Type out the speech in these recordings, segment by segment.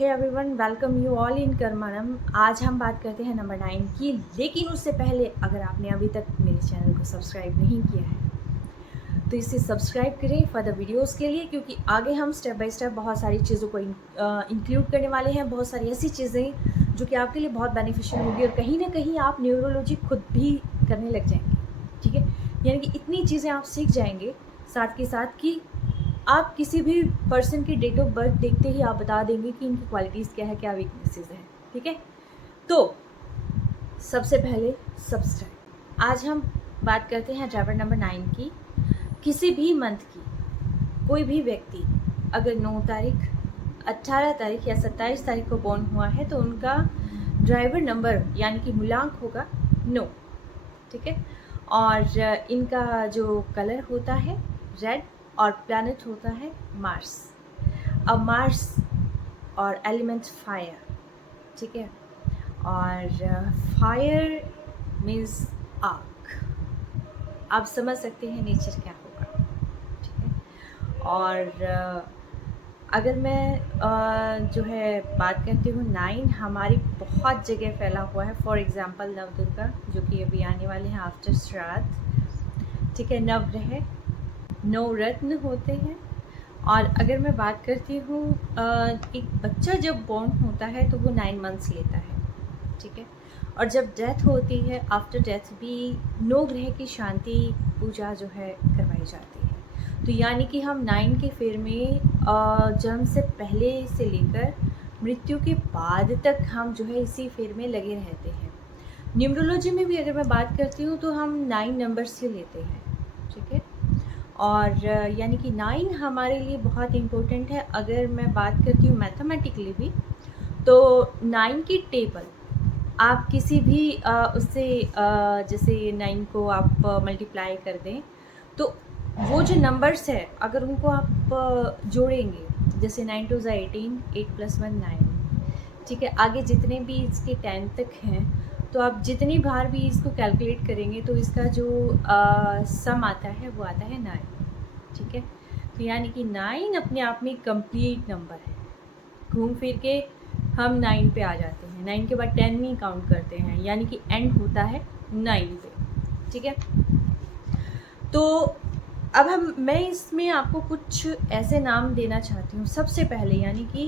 Hey everyone, welcome you all in Karmanam. आज हम बात करते हैं नंबर 9 की, लेकिन उससे पहले अगर आपने अभी तक मेरे चैनल को सब्सक्राइब नहीं किया है तो इसे सब्सक्राइब करें फॉर द वीडियोस के लिए, क्योंकि आगे हम स्टेप बाय स्टेप बहुत सारी चीज़ों को इंक्लूड करने वाले हैं। बहुत सारी ऐसी चीज़ें जो कि आपके लिए बहुत बेनिफिशियल होगी और कहीं ना कहीं आप न्यूरोलॉजी खुद भी करने लग जाएंगे। ठीक है, यानी कि इतनी चीज़ें आप सीख जाएंगे साथ के साथ कि आप किसी भी पर्सन की डेट ऑफ बर्थ देखते ही आप बता देंगे कि इनकी क्वालिटीज़ क्या है, क्या वीकनेसेस हैं। ठीक है, तो सबसे पहले सब्सक्राइब। आज हम बात करते हैं ड्राइवर नंबर 9 की। किसी भी मंथ की कोई भी व्यक्ति अगर 9 तारीख, 18 तारीख या 27 तारीख को बॉर्न हुआ है तो उनका ड्राइवर नंबर यानी कि मूलांक होगा 9। ठीक है, और इनका जो कलर होता है रेड और प्लैनेट होता है मार्स। अब मार्स और एलिमेंट फायर। ठीक है, और फायर मीन्स आग। आप समझ सकते हैं नेचर क्या होगा। ठीक है, और अगर मैं जो है बात करती हूँ 9 हमारी बहुत जगह फैला हुआ है। फॉर एग्ज़ाम्पल नवदुर्गा जो कि अभी आने वाले हैं आफ्टर श्राद्ध। ठीक है, नवग्रह 9 रत्न होते हैं। और अगर मैं बात करती हूँ एक बच्चा जब बॉर्न होता है तो वो 9 मंथ्स लेता है। ठीक है, और जब डेथ होती है आफ्टर डेथ भी 9 ग्रह की शांति पूजा जो है करवाई जाती है। तो यानी कि हम 9 के फेर में जन्म से पहले से लेकर मृत्यु के बाद तक हम जो है इसी फेर में लगे रहते हैं। न्यूमरोलॉजी में भी अगर मैं बात करती हूँ तो हम 9 नंबर से लेते हैं। ठीक है, और यानी कि 9 हमारे लिए बहुत इम्पोर्टेंट है। अगर मैं बात करती हूँ मैथमेटिकली भी तो 9 की टेबल आप किसी भी उससे जैसे 9 को आप मल्टीप्लाई कर दें तो वो जो नंबर्स है अगर उनको आप जोड़ेंगे, जैसे 9 2 18, 8 + 1 9। ठीक है, आगे जितने भी इसके 10 तक हैं तो आप जितनी बार भी इसको कैलकुलेट करेंगे तो इसका जो सम आता है वो आता है 9। ठीक है, तो यानी कि 9 अपने आप में कंप्लीट नंबर है। घूम फिर के हम 9 पे आ जाते हैं। 9 के बाद 10 नहीं काउंट करते हैं, यानी कि एंड होता है 9 पे। ठीक है, तो अब मैं इसमें आपको कुछ ऐसे नाम देना चाहती हूँ। सबसे पहले यानी कि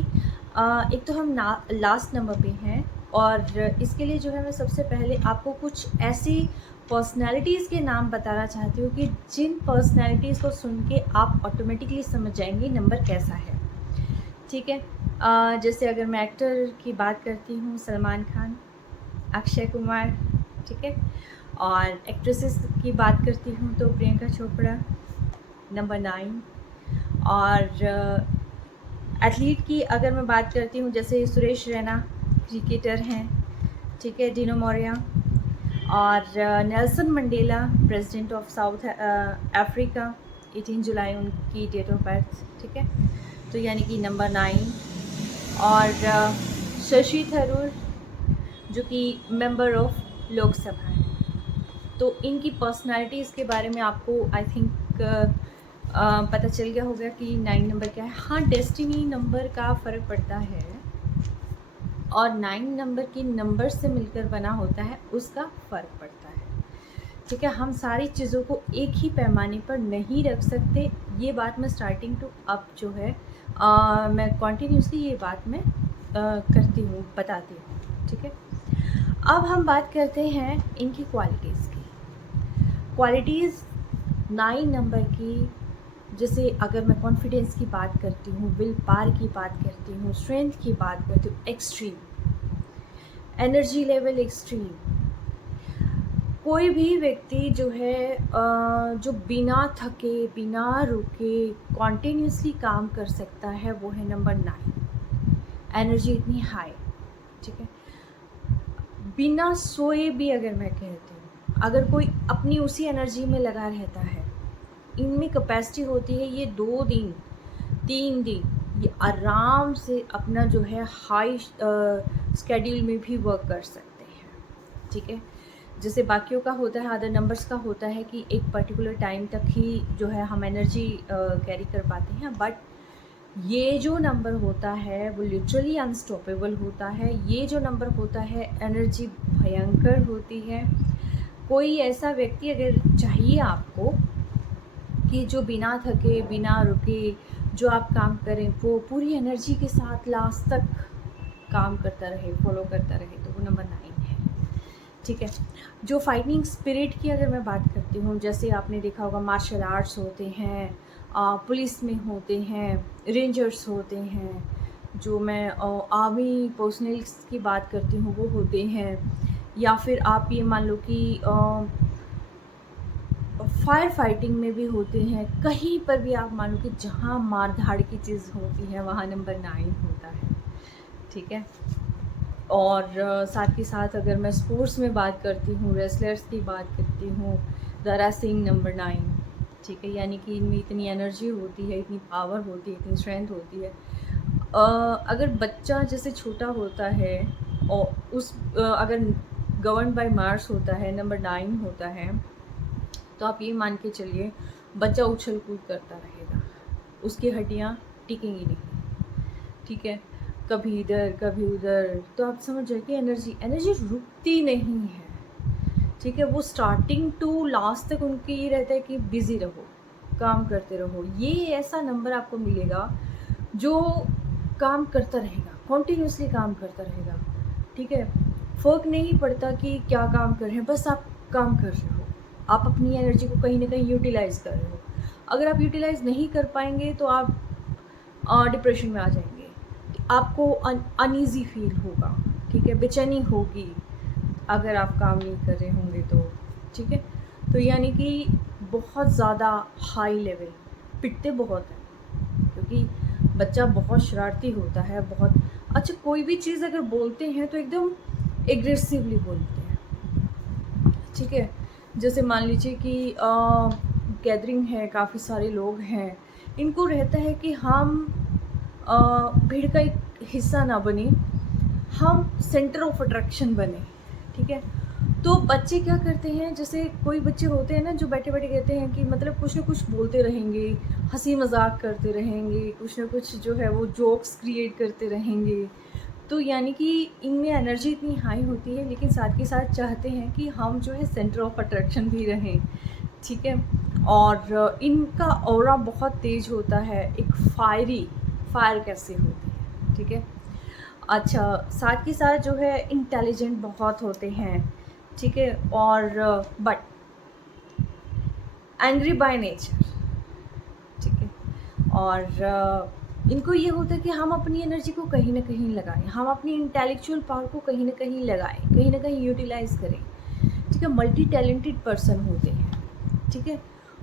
एक तो हम लास्ट नंबर पे हैं, और इसके लिए जो है मैं सबसे पहले आपको कुछ ऐसी पर्सनालिटीज़ के नाम बताना चाहती हूँ कि जिन पर्सनालिटीज़ को सुन के आप ऑटोमेटिकली समझ जाएंगे नंबर कैसा है। ठीक है, जैसे अगर मैं एक्टर की बात करती हूँ सलमान खान, अक्षय कुमार। ठीक है, और एक्ट्रेसेस की बात करती हूँ तो प्रियंका चोपड़ा नंबर 9। और एथलीट की अगर मैं बात करती हूँ जैसे सुरेश रैना क्रिकेटर हैं। ठीक है, डिनो मोरिया और Nelson Mandela president of south Africa, 18 जुलाई उनकी डेट ऑफ बर्थ। ठीक है, तो यानी कि नंबर 9। और शशि थरूर जो कि मेंबर ऑफ लोकसभा है। तो इनकी पर्सनालिटीज़ के बारे में आपको आई थिंक पता चल गया होगा कि 9 नंबर क्या है। हाँ, डेस्टिनी नंबर का फ़र्क पड़ता है और 9 नंबर की नंबर से मिलकर बना होता है, उसका फ़र्क पड़ता है। ठीक है, हम सारी चीज़ों को एक ही पैमाने पर नहीं रख सकते। ये बात मैं स्टार्टिंग टू अब जो है मैं कॉन्टीन्यूसली ये बात मैं करती हूँ, बताती हूँ। ठीक है, अब हम बात करते हैं इनकी क्वालिटीज़ की। क्वालिटीज़ 9 नंबर की, जैसे अगर मैं कॉन्फिडेंस की बात करती हूँ, विल पावर की बात करती हूँ, स्ट्रेंथ की बात करती हूँ, एक्सट्रीम एनर्जी लेवल एक्सट्रीम। कोई भी व्यक्ति जो है जो बिना थके बिना रुके कॉन्टीन्यूसली काम कर सकता है वो है नंबर 9। एनर्जी इतनी हाई। ठीक है, बिना सोए भी अगर मैं कहती हूँ, अगर कोई अपनी उसी एनर्जी में लगा रहता है, इनमें कैपेसिटी होती है ये 2 दिन 3 दिन ये आराम से अपना जो है हाई स्केड्यूल में भी वर्क कर सकते हैं। ठीक है, जैसे बाकियों का होता है, अदर नंबर्स का होता है कि एक पर्टिकुलर टाइम तक ही जो है हम एनर्जी कैरी कर पाते हैं, बट ये जो नंबर होता है वो लिटरली अनस्टॉपेबल होता है। ये जो नंबर होता है एनर्जी भयंकर होती है। कोई ऐसा व्यक्ति अगर चाहिए आपको कि जो बिना थके बिना रुके जो आप काम करें वो पूरी एनर्जी के साथ लास्ट तक काम करता रहे, फॉलो करता रहे, तो वो नंबर 9 है। ठीक है। जो फाइटिंग स्पिरिट की अगर मैं बात करती हूँ, जैसे आपने देखा होगा मार्शल आर्ट्स होते हैं, पुलिस में होते हैं, रेंजर्स होते हैं, जो मैं आर्मी पर्सनल्स की बात करती हूँ वो होते हैं, या फिर आप ये मान लो कि फायर फाइटिंग में भी होते हैं। कहीं पर भी आप मानो कि जहाँ मार धाड़ की चीज़ होती है वहाँ नंबर 9 होता है। ठीक है। और साथ के साथ अगर मैं स्पोर्ट्स में बात करती हूँ, रेसलर्स की बात करती हूँ, दारा सिंह नंबर 9। ठीक है। यानी कि इनमें इतनी एनर्जी होती है, इतनी पावर होती है, इतनी स्ट्रेंथ होती है। अगर बच्चा जैसे छोटा होता है और अगर गवर्न बाय मार्स होता है, नंबर 9 होता है, तो आप ये मान के चलिए बच्चा उछल कूद करता रहेगा, उसकी हड्डियाँ टिकेंगी नहीं। ठीक है। कभी इधर कभी उधर, तो आप समझ जाए कि एनर्जी रुकती नहीं है। ठीक है। वो स्टार्टिंग टू लास्ट तक उनकी ये रहता है कि बिज़ी रहो, काम करते रहो। ये ऐसा नंबर आपको मिलेगा जो काम करता रहेगा, कॉन्टीन्यूसली काम करता रहेगा। ठीक है। फ़र्क नहीं पड़ता कि क्या काम कर रहे हैं, बस आप काम कर रहे हो, आप अपनी एनर्जी को कहीं ना कहीं यूटिलाइज़ कर रहे हो। अगर आप यूटिलाइज़ नहीं कर पाएंगे तो आप डिप्रेशन में आ जाएंगे, आपको अनईज़ी फील होगा। ठीक है। बेचैनी होगी अगर आप काम नहीं कर रहे होंगे तो। ठीक है। तो यानी कि बहुत ज़्यादा हाई लेवल पिटते बहुत हैं, क्योंकि बच्चा बहुत शरारती होता है, बहुत अच्छा। कोई भी चीज़ अगर बोलते हैं तो एकदम एग्रेसिवली बोलते हैं। ठीक है। जैसे मान लीजिए कि गैदरिंग है, काफ़ी सारे लोग हैं, इनको रहता है कि हम भीड़ का एक हिस्सा ना बने, हम सेंटर ऑफ अट्रैक्शन बने। ठीक है। तो बच्चे क्या करते हैं, जैसे कोई बच्चे होते हैं ना जो बैठे बैठे कहते हैं कि मतलब कुछ ना कुछ बोलते रहेंगे, हंसी मजाक करते रहेंगे, कुछ ना कुछ जो है वो जोक्स क्रिएट करते रहेंगे। तो यानी कि इनमें एनर्जी इतनी हाई होती है, लेकिन साथ के साथ चाहते हैं कि हम जो है सेंटर ऑफ अट्रैक्शन भी रहें। ठीक है। और इनका ऑरा बहुत तेज होता है, एक फायर कैसे होती है। ठीक है। अच्छा, साथ के साथ जो है इंटेलिजेंट बहुत होते हैं। ठीक है। और बट एंग्री बाय नेचर। ठीक है। और इनको ये होता है कि हम अपनी एनर्जी को कहीं ना कहीं लगाएं, हम अपनी इंटेलेक्चुअल पावर को कहीं ना कहीं यूटिलाइज करें। ठीक है। मल्टी टैलेंटेड पर्सन होते हैं। ठीक है।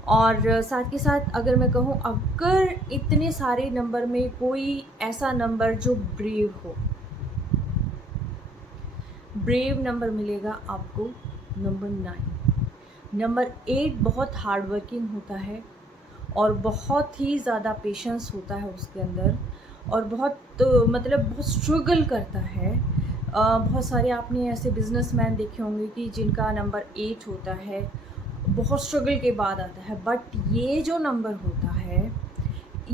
और साथ के साथ अगर मैं कहूँ, अगर इतने सारे नंबर में कोई ऐसा नंबर जो ब्रेव नंबर मिलेगा आपको, नंबर 9। नंबर 8 बहुत हार्ड वर्किंग होता है और बहुत ही ज़्यादा पेशेंस होता है उसके अंदर, और मतलब बहुत स्ट्रगल करता है। बहुत सारे आपने ऐसे बिजनेसमैन देखे होंगे कि जिनका नंबर 8 होता है, बहुत स्ट्रगल के बाद आता है। बट ये जो नंबर होता है,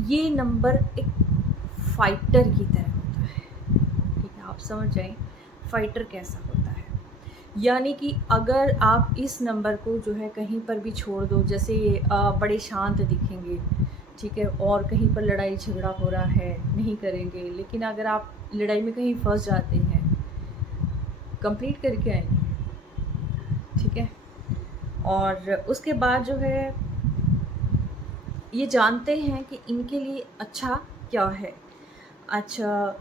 ये नंबर एक फाइटर की तरह होता है। ठीक है। आप समझ जाएं फाइटर कैसा होता है। यानी कि अगर आप इस नंबर को जो है कहीं पर भी छोड़ दो, जैसे बड़े शांत दिखेंगे। ठीक है। और कहीं पर लड़ाई झगड़ा हो रहा है नहीं करेंगे, लेकिन अगर आप लड़ाई में कहीं फंस जाते हैं, कंप्लीट करके आएंगे। ठीक है। और उसके बाद जो है ये जानते हैं कि इनके लिए अच्छा क्या है। अच्छा,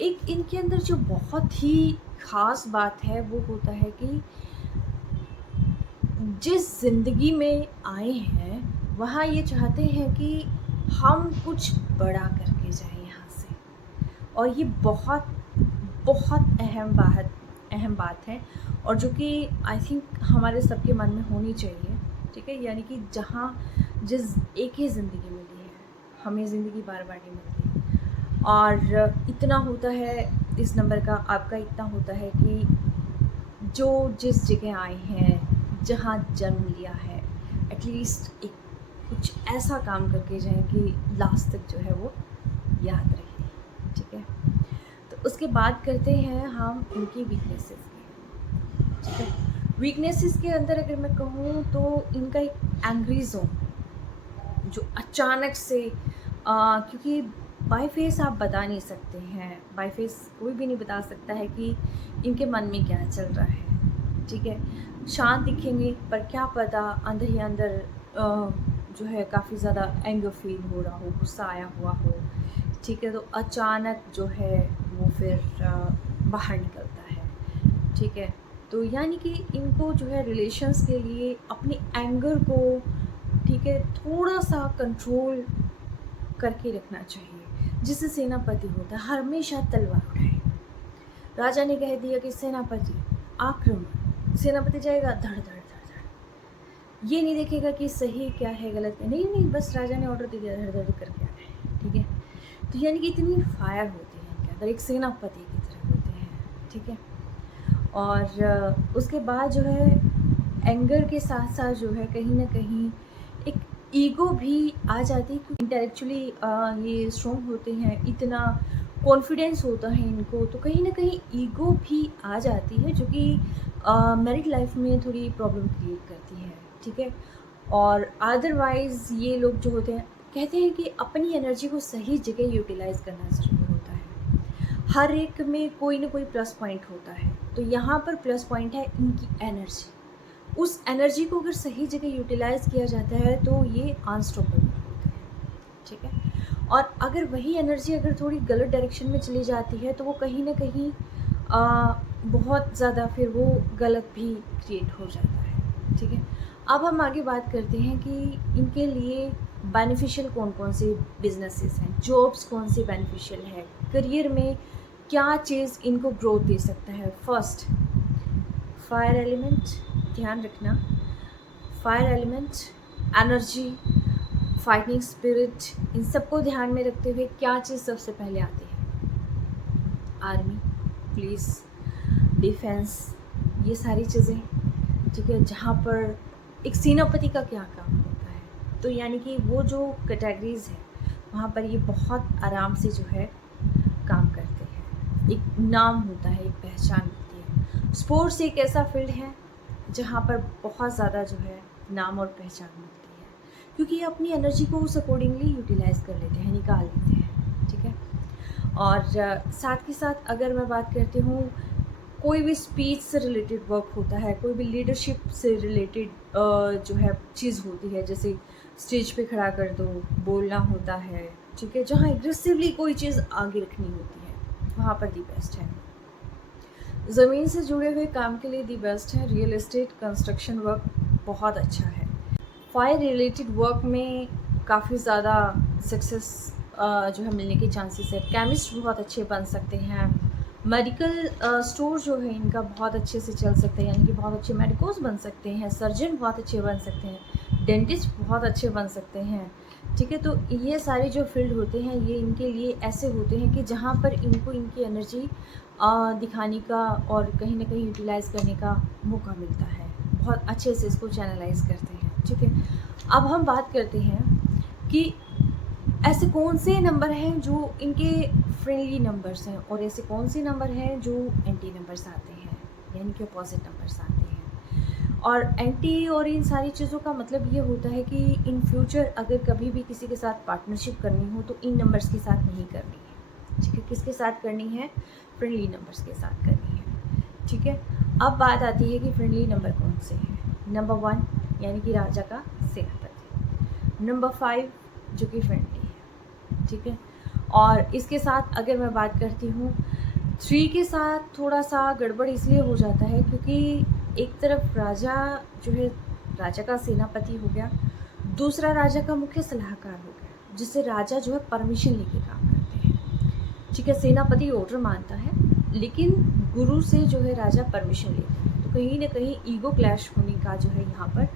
एक इनके अंदर जो बहुत ही ख़ास बात है वो होता है कि जिस ज़िंदगी में आए हैं वहाँ ये चाहते हैं कि हम कुछ बड़ा करके जाएं यहाँ से। और ये बहुत बहुत अहम बात है, और जो कि आई थिंक हमारे सबके मन में होनी चाहिए। ठीक है। यानी कि जिस एक ही ज़िंदगी मिली है, हमें ज़िंदगी बार बार नहीं मिलती। और इतना होता है इस नंबर का, आपका इतना होता है कि जो जिस जगह आए हैं, जहाँ जन्म लिया है, एटलीस्ट एक कुछ ऐसा काम करके जाएं कि लास्ट तक जो है वो याद रहे, ठीक है। तो उसके बाद करते हैं हम इनकी वीकनेसेस की, ठीक है। वीकनेसेस के अंदर अगर मैं कहूँ तो इनका एक एंग्री जोन जो अचानक से क्योंकि बाय फेस आप बता नहीं सकते हैं, बाय फेस कोई भी नहीं बता सकता है कि इनके मन में क्या चल रहा है, ठीक है। शांत दिखेंगे पर क्या पता अंदर ही अंदर जो है काफ़ी ज़्यादा एंगर फील हो रहा हो, गुस्सा आया हुआ हो, ठीक है। तो अचानक जो है वो फिर बाहर निकलता है, ठीक है। तो यानी कि इनको जो है रिलेशंस के लिए अपने एंगर को, ठीक है, थोड़ा सा कंट्रोल करके रखना चाहिए। जिससे सेनापति होता है हमेशा तलवार उठाए। राजा ने कह दिया कि सेनापति आक्रमण, सेनापति जाएगा धड़ धड़ धड़ धड़, ये नहीं देखेगा कि सही क्या है गलत क्या, नहीं नहीं, बस राजा ने ऑर्डर दे दिया धड़ धड़ करके आ रहे हैं, ठीक है। तो यानी कि इतनी फायर होती है इनके अंदर, एक सेनापति की तरह होते हैं, ठीक है। और उसके बाद जो है एंगर के साथ साथ जो है कहीं ना कहीं एक ईगो भी आ जाती है, क्योंकि इंटेलेक्चुअली ये स्ट्रॉन्ग होते हैं, इतना कॉन्फिडेंस होता है इनको, तो कहीं ना कहीं ईगो भी आ जाती है जो कि मैरिड लाइफ में थोड़ी प्रॉब्लम क्रिएट करती है, ठीक है। और अदरवाइज़ ये लोग जो होते हैं कहते हैं कि अपनी एनर्जी को सही जगह यूटिलाइज़ करना ज़रूरी होता है। हर एक में कोई ना कोई प्लस पॉइंट होता है, तो यहाँ पर प्लस पॉइंट है इनकी एनर्जी। उस एनर्जी को अगर सही जगह यूटिलाइज़ किया जाता है तो ये अनस्टॉपेबल होते हैं, ठीक है। और अगर वही एनर्जी अगर थोड़ी गलत डायरेक्शन में चली जाती है तो वो कहीं ना कहीं बहुत ज़्यादा फिर वो गलत भी क्रिएट हो जाता है, ठीक है। अब हम आगे बात करते हैं कि इनके लिए बेनिफिशियल कौन कौन से बिजनेसेस हैं, जॉब्स कौन से बेनिफिशियल है, करियर में क्या चीज़ इनको ग्रोथ दे सकता है। फर्स्ट, फायर एलिमेंट, ध्यान रखना, fire element, energy, fighting spirit, इन सबको ध्यान में रखते हुए क्या चीज़ सबसे पहले आती है? आर्मी, पुलिस, डिफेंस, ये सारी चीज़ें, ठीक है। जहाँ पर एक सेनापति का क्या काम होता है, तो यानी कि वो जो कैटेगरीज है वहाँ पर ये बहुत आराम से जो है काम करते हैं। एक नाम होता है, एक पहचान होती है। स्पोर्ट्स एक ऐसा फील्ड है जहाँ पर बहुत ज़्यादा जो है नाम और पहचान मिलती है, क्योंकि ये अपनी एनर्जी को उस अकॉर्डिंगली यूटिलाइज़ कर लेते हैं, निकाल लेते हैं, ठीक है। और साथ के साथ अगर मैं बात करती हूँ, कोई भी स्पीच से रिलेटेड वर्क होता है, कोई भी लीडरशिप से रिलेटेड जो है चीज़ होती है, जैसे स्टेज पे खड़ा कर दो, बोलना होता है, ठीक है, जहाँ एग्रेसिवली कोई चीज़ आगे रखनी होती है, वहाँ पर दी बेस्ट है। ज़मीन से जुड़े हुए काम के लिए दी बेस्ट है। रियल एस्टेट, कंस्ट्रक्शन वर्क बहुत अच्छा है। फायर रिलेटेड वर्क में काफ़ी ज़्यादा सक्सेस जो है मिलने के चांसेस है। केमिस्ट बहुत अच्छे बन सकते हैं। मेडिकल स्टोर जो है इनका बहुत अच्छे से चल सकता है, यानी कि बहुत अच्छे मेडिकोस बन सकते हैं। सर्जन बहुत अच्छे बन सकते हैं। डेंटिस्ट बहुत अच्छे बन सकते हैं, ठीक है। तो ये सारे जो फील्ड होते हैं ये इनके लिए ऐसे होते हैं कि जहाँ पर इनको इनकी एनर्जी दिखाने का और कहीं ना कहीं यूटिलाइज़ करने का मौका मिलता है। बहुत अच्छे से इसको चैनलाइज करते हैं, ठीक है। अब हम बात करते हैं कि ऐसे कौन से नंबर हैं जो इनके फ्रेंडली नंबर्स हैं और ऐसे कौन से नंबर हैं जो एंटी नंबर्स आते हैं, यानी कि अपोजिट नंबर्स आते हैं। और एंटी और इन सारी चीज़ों का मतलब ये होता है कि इन फ्यूचर अगर कभी भी किसी के साथ पार्टनरशिप करनी हो तो इन नंबर्स के साथ नहीं करनी है, ठीक है। किसके साथ करनी है? फ्रेंडली नंबर्स के साथ करनी है, ठीक है। अब बात आती है कि फ्रेंडली नंबर कौन से हैं। नंबर 1 यानी कि राजा का सेनापति, नंबर 5 जो कि फ्रेंडली है, ठीक है। और इसके साथ अगर मैं बात करती हूँ 3 के साथ थोड़ा सा गड़बड़ इसलिए हो जाता है क्योंकि एक तरफ राजा जो है राजा का सेनापति हो गया, दूसरा राजा का मुख्य सलाहकार हो गया, जिससे राजा जो है परमिशन लेके काम करते हैं, ठीक है। सेनापति ऑर्डर मानता है लेकिन गुरु से जो है राजा परमिशन लेता है, तो कहीं ना कहीं ईगो क्लैश होने का जो है यहाँ पर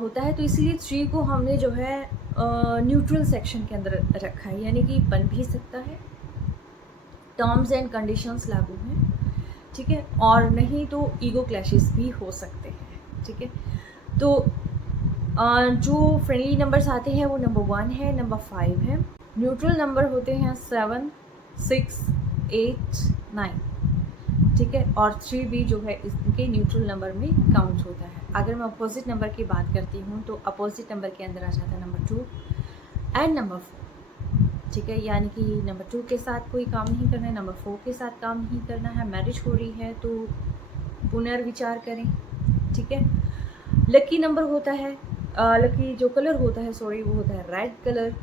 होता है। तो इसीलिए 3 को हमने जो है न्यूट्रल सेक्शन के अंदर रखा है, यानी कि बन भी सकता है, टर्म्स एंड कंडीशंस लागू हैं, ठीक है, और नहीं तो ईगो क्लैशेस भी हो सकते हैं, ठीक है। तो जो फ्रेंडली नंबर्स आते हैं वो नंबर 1 है, नंबर 5 है न्यूट्रल नंबर होते हैं 7, 6, 8, 9, ठीक है, और 3 भी जो है इसके न्यूट्रल नंबर में काउंट होता है। अगर मैं अपोजिट नंबर की बात करती हूँ तो अपोजिट नंबर के अंदर आ जाता है नंबर 2 एंड नंबर 4, ठीक है, यानी कि नंबर 2 के साथ कोई काम नहीं करना है, नंबर 4 के साथ काम नहीं करना है। मैरिज हो रही है तो पुनर्विचार करें, ठीक है। लकी नंबर होता है, लकी जो कलर होता है सॉरी वो होता है रेड कलर,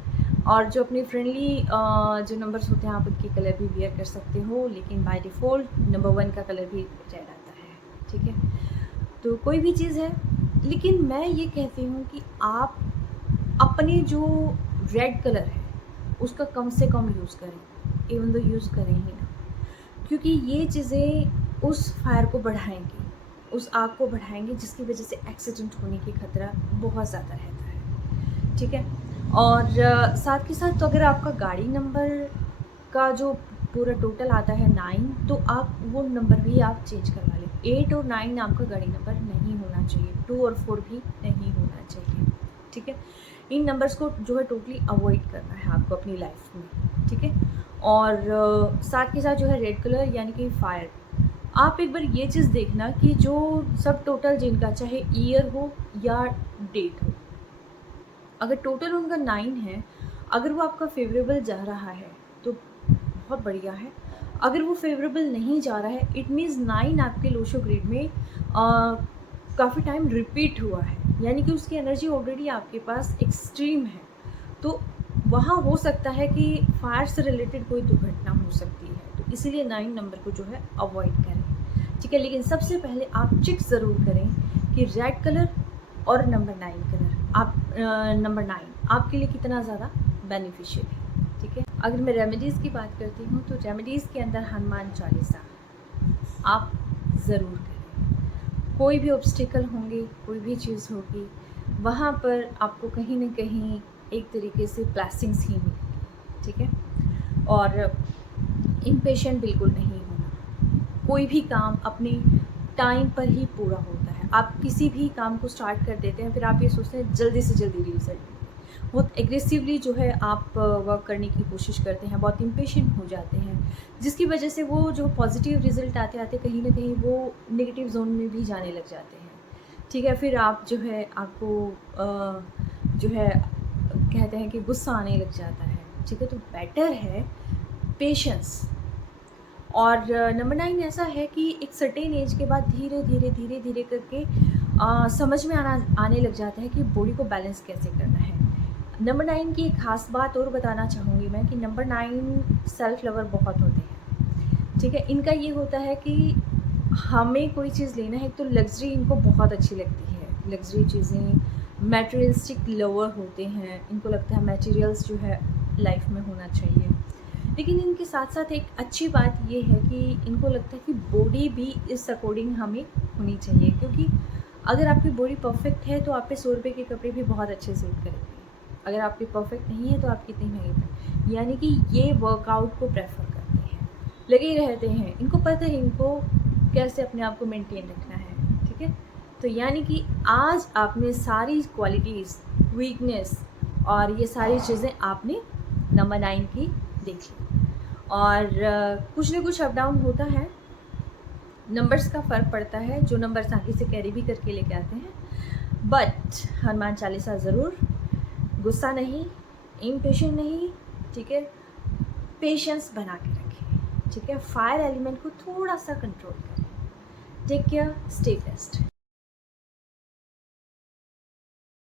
और जो अपनी फ्रेंडली जो नंबर्स होते हैं आप उनके कलर भी वियर कर सकते हो, लेकिन बाय डिफ़ॉल्ट नंबर 1 का कलर भी रेड आता है, ठीक है। तो कोई भी चीज़ है, लेकिन मैं ये कहती हूँ कि आप अपने जो रेड कलर है उसका कम से कम यूज़ करें, इवन दो यूज़ करें ही ना, क्योंकि ये चीज़ें उस फायर को बढ़ाएंगी, उस आग को बढ़ाएंगे जिसकी वजह से एक्सीडेंट होने की खतरा बहुत ज़्यादा रहता है, ठीक है। और साथ के साथ तो अगर आपका गाड़ी नंबर का जो पूरा टोटल आता है 9, तो आप वो नंबर भी आप चेंज करवा लें। 8 और 9 आपका गाड़ी नंबर नहीं होना चाहिए, 2 और 4 भी नहीं होना चाहिए, ठीक है। इन नंबर्स को जो है टोटली अवॉइड करना है आपको अपनी लाइफ में, ठीक है। और साथ के साथ जो है रेड कलर यानी कि फायर, आप एक बार ये चीज़ देखना कि जो सब टोटल जिनका चाहे ईयर हो या डेट हो, अगर टोटल उनका 9 है, अगर वो आपका फेवरेबल जा रहा है तो बहुत बढ़िया है। अगर वो फेवरेबल नहीं जा रहा है इट मीन्स 9 आपके लोशो ग्रिड में काफ़ी टाइम रिपीट हुआ है, यानी कि उसकी एनर्जी ऑलरेडी आपके पास एक्सट्रीम है, तो वहाँ हो सकता है कि फायर से रिलेटेड कोई दुर्घटना हो सकती है, तो इसीलिए 9 नंबर को जो है अवॉइड करें, ठीक है। लेकिन सबसे पहले आप चेक ज़रूर करें कि रेड कलर और नंबर 9 कलर आप नंबर 9 आपके लिए कितना ज़्यादा बेनिफिशियल है, ठीक है। अगर मैं रेमेडीज़ की बात करती हूँ तो रेमेडीज़ के अंदर हनुमान चालीसा आप ज़रूर करें। कोई भी ऑब्स्टिकल होंगे, कोई भी चीज़ होगी, वहाँ पर आपको कहीं न कहीं एक तरीके से ब्लेसिंग्स ही मिलेंगी, ठीक है। और इम्पेशेंट बिल्कुल नहीं होना, कोई भी काम अपने टाइम पर ही पूरा होता है। आप किसी भी काम को स्टार्ट कर देते हैं, फिर आप ये सोचते हैं जल्दी से जल्दी रिजल्ट, बहुत एग्रेसिवली जो है आप वर्क करने की कोशिश करते हैं, बहुत इम्पेशेंट हो जाते हैं, जिसकी वजह से वो जो पॉजिटिव रिजल्ट आते आते कहीं ना कहीं वो नेगेटिव जोन में भी जाने लग जाते हैं, ठीक है। फिर आप जो है आपको जो है कहते हैं कि गुस्सा आने लग जाता है, ठीक है। तो बेटर है पेशेंस। और नंबर 9 ऐसा है कि एक सर्टेन एज के बाद धीरे धीरे धीरे धीरे करके समझ में आने लग जाता है कि बॉडी को बैलेंस कैसे करना है। नंबर 9 की एक ख़ास बात और बताना चाहूँगी मैं कि नंबर 9 सेल्फ लवर बहुत होते हैं, ठीक है। इनका ये होता है कि हमें कोई चीज़ लेना है तो लग्जरी इनको बहुत अच्छी लगती है, लग्जरी चीज़ें, मटेरियलिस्टिक लवर होते हैं, इनको लगता है मटेरियल्स जो है लाइफ में होना चाहिए। लेकिन इनके साथ साथ एक अच्छी बात ये है कि इनको लगता है कि बॉडी भी इस अकॉर्डिंग हमें होनी चाहिए, क्योंकि अगर आपकी बॉडी परफेक्ट है तो आप पे 100 रुपये के कपड़े भी बहुत अच्छे सूट करेंगे, अगर आपकी परफेक्ट नहीं है तो आप कितनी महंगे पड़े, यानी कि ये वर्कआउट को प्रेफर करते हैं, लगे रहते हैं, इनको पता है इनको कैसे अपने आप को मेंटेन रखना है, ठीक है। तो यानी कि आज आपने सारी क्वालिटीज़, वीकनेस और ये सारी चीज़ें आपने नंबर 9 की देख ली। और कुछ ना कुछ अप डाउन होता है, नंबर्स का फ़र्क पड़ता है, जो नंबर्स आगे से कैरी भी करके लेके आते हैं, बट हनुमान चालीसा ज़रूर, गुस्सा नहीं, इम्पेशेंट नहीं, ठीक है, पेशेंस बना के रखें, ठीक है। फायर एलिमेंट को थोड़ा सा कंट्रोल करें। Take care, stay best.